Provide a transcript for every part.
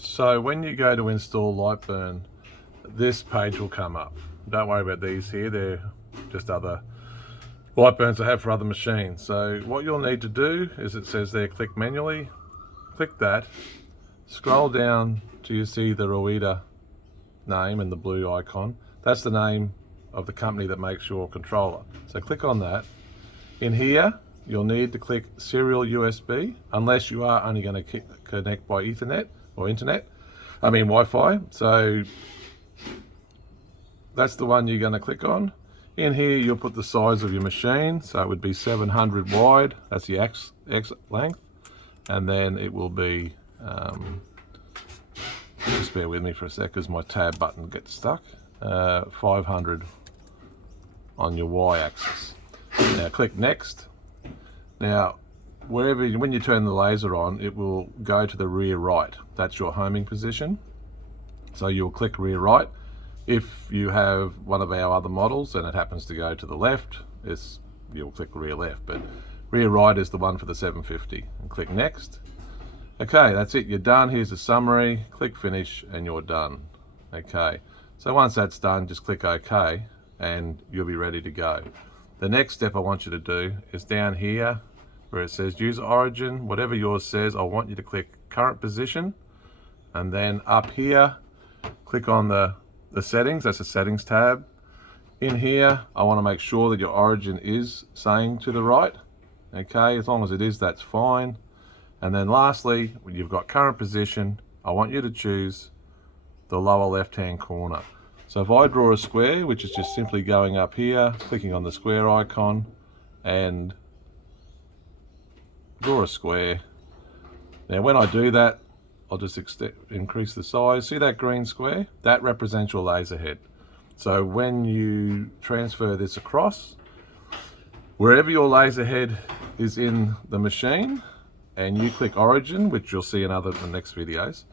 So when you go to install lightburn, this page will come up. Don't worry about these here, they're just other lightburns I have for other machines. So what you'll need to do is, it says there, click manually, click that, scroll down till you see the Rueda name and the blue icon. That's the name of the company that makes your controller. So click on that. In here, you'll need to click serial USB, unless you are only going to connect by Ethernet or Wi-Fi. So that's the one you're going to click on. In here, you'll put the size of your machine. So it would be 700 wide. That's the X length. And then it will be, just bear with me for a sec because my tab button gets stuck. 500 on your Y axis. Now click next. Now, when you turn the laser on, it will go to the rear right. That's your homing position. So you'll click rear right. If you have one of our other models and it happens to go to the left, you'll click rear left, but rear right is the one for the 750. And click next. Okay, that's it, you're done. Here's the summary. Click finish and you're done. Okay, so once that's done, just click OK and you'll be ready to go. The next step I want you to do is down here where it says user origin, whatever yours says, I want you to click current position, and then up here click on the settings. That's the settings tab. In here I want to make sure that your origin is saying to the right. Okay, as long as it is, that's fine. And then lastly, when you've got current position, I want you to choose the lower left hand corner. So if I draw a square, which is just simply going up here, clicking on the square icon and draw a square. Now when I do that, I'll just increase the size. See that green square? That represents your laser head. So when you transfer this across, wherever your laser head is in the machine, and you click origin, which you'll see in the next videos,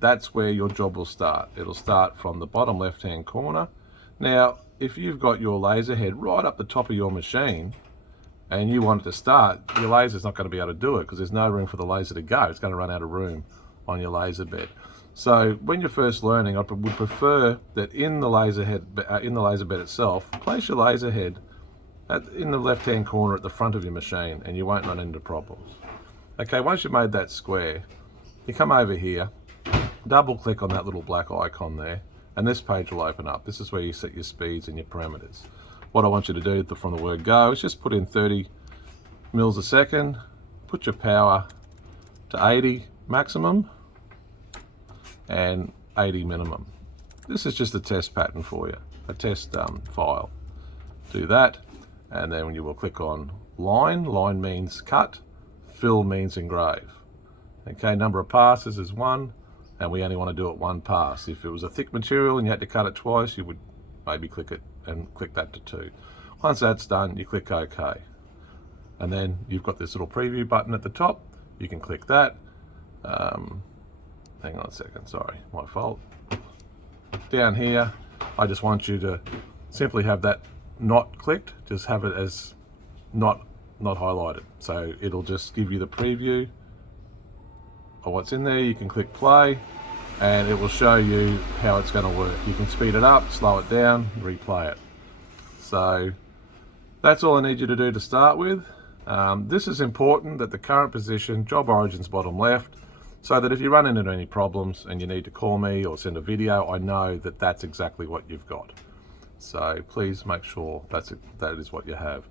that's where your job will start. It'll start from the bottom left hand corner. Now if you've got your laser head right up the top of your machine and you want it to start, your laser's not going to be able to do it because there's no room for the laser to go. It's going to run out of room on your laser bed. So when you're first learning, I would prefer that in the laser bed itself, place your laser head in the left hand corner at the front of your machine and you won't run into problems. Okay, once you've made that square, you come over here, double click on that little black icon there, and this page will open up. This is where you set your speeds and your parameters. What I want you to do from the word go is just put in 30 mils a second, put your power to 80 maximum and 80 minimum. This is just a test pattern for you, a test file. Do that, and then you will click on line. Line means cut, fill means engrave. Okay, number of passes is 1, and we only want to do it 1 pass. If it was a thick material and you had to cut it twice, you would maybe click it and click that to 2. Once that's done, you click OK. And then you've got this little preview button at the top. You can click that. Hang on a second, sorry, my fault. Down here, I just want you to simply have that not clicked, just have it as not highlighted. So it'll just give you the preview of what's in there. You can click play and it will show you how it's going to work. You can speed it up, slow it down, replay it. So that's all I need you to do to start with. This is important, that the current position, job origin's bottom left, so that if you run into any problems and you need to call me or send a video, I know that that's exactly what you've got. So please make sure that is what you have.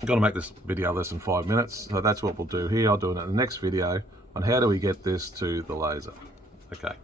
I'm going to make this video less than 5 minutes, so that's what we'll do here. I'll do it in the next video on how do we get this to the laser. Okay.